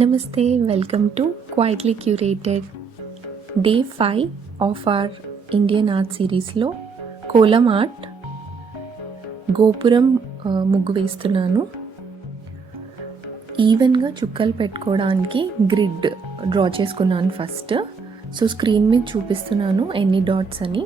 Namaste, welcome to Quietly Curated. Day 5 of our Indian art series లో కోలం ఆర్ట్ గోపురం ముగ్గు వేస్తున్నాను. ఈవెన్గా చుక్కలు పెట్టుకోవడానికి గ్రిడ్ డ్రా చేసుకున్నాను ఫస్ట్. సో స్క్రీన్ మీద చూపిస్తున్నాను ఎన్ని డాట్స్ అని.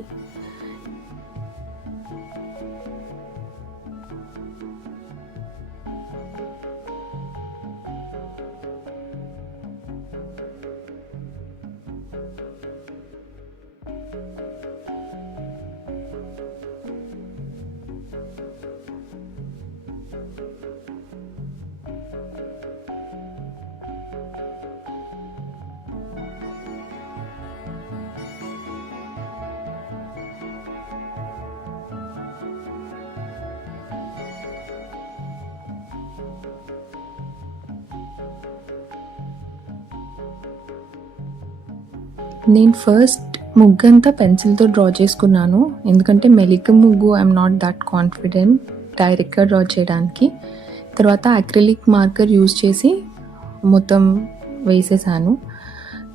నేను ఫస్ట్ ముగ్గంతా పెన్సిల్తో డ్రా చేసుకున్నాను, ఎందుకంటే మెలిక ముగ్గు ఐఎమ్ నాట్ దట్ కాన్ఫిడెంట్ డైరెక్ట్గా డ్రా చేయడానికి. తర్వాత అక్రిలిక్ మార్కర్ యూజ్ చేసి మొత్తం వేసేసాను.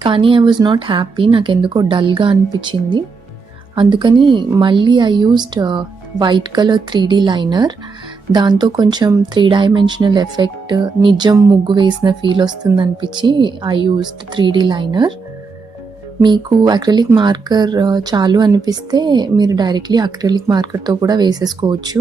కానీ ఐ వాజ్ నాట్ హ్యాపీ, నాకు ఎందుకో డల్గా అనిపించింది. అందుకని మళ్ళీ I used white colour 3D liner. దాంతో కొంచెం 3 డైమెన్షనల్ ఎఫెక్ట్, నిజం ముగ్గు వేసిన ఫీల్ వస్తుంది అనిపించి ఐ యూస్డ్ 3D లైనర్. మీకు అక్రిలిక్ మార్కర్ చాలు అనిపిస్తే మీరు డైరెక్ట్లీ అక్రిలిక్ మార్కర్తో కూడా వేసేసుకోవచ్చు.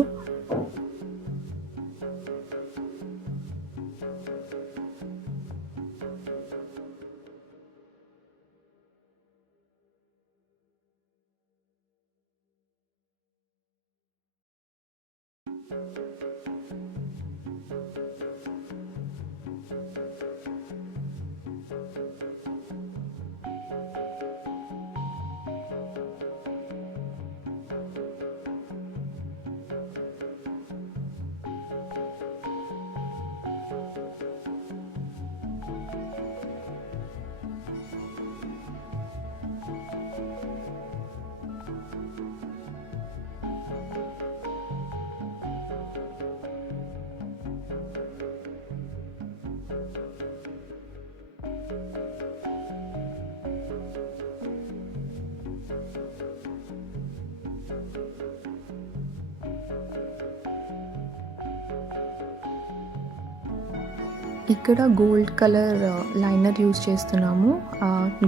ఇక్కడ గోల్డ్ కలర్ లైనర్ యూజ్ చేస్తున్నాము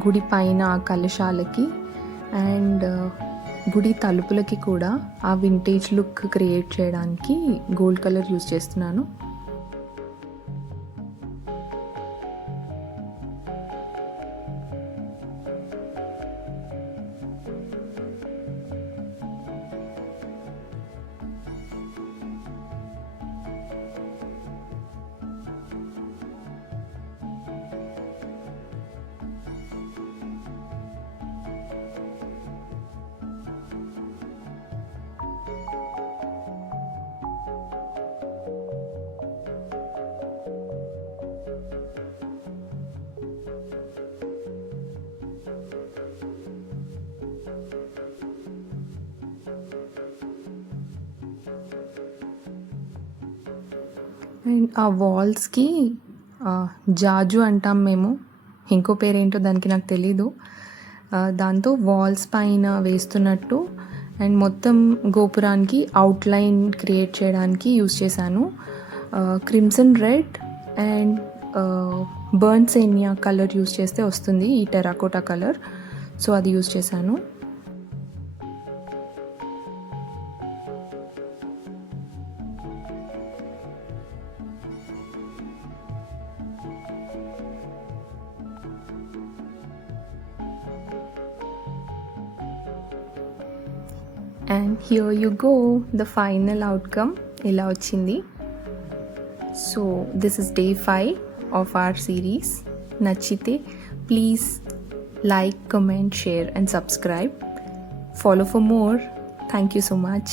గుడి పైన కలశాలకి అండ్ గుడి తలుపులకి కూడా ఆ వింటేజ్ లుక్ క్రియేట్ చేయడానికి గోల్డ్ కలర్ యూజ్ చేస్తున్నాను. అండ్ ఆ వాల్స్కి జాజు అంటాం మేము, ఇంకో పేరేంటో దానికి నాకు తెలీదు. దాంతో వాల్స్ పైన వేస్తున్నట్టు అండ్ మొత్తం గోపురానికి అవుట్లైన్ క్రియేట్ చేయడానికి యూస్ చేశాను. Crimson red and burn Senia colour use చేస్తే వస్తుంది ఈ టెరాకోటా కలర్, సో అది యూస్ చేశాను. And here you go, the final outcome ఇలా వచ్చింది. So this is day 5 of our series. నచ్చితే please like, comment, share and subscribe. Follow for more. Thank you so much.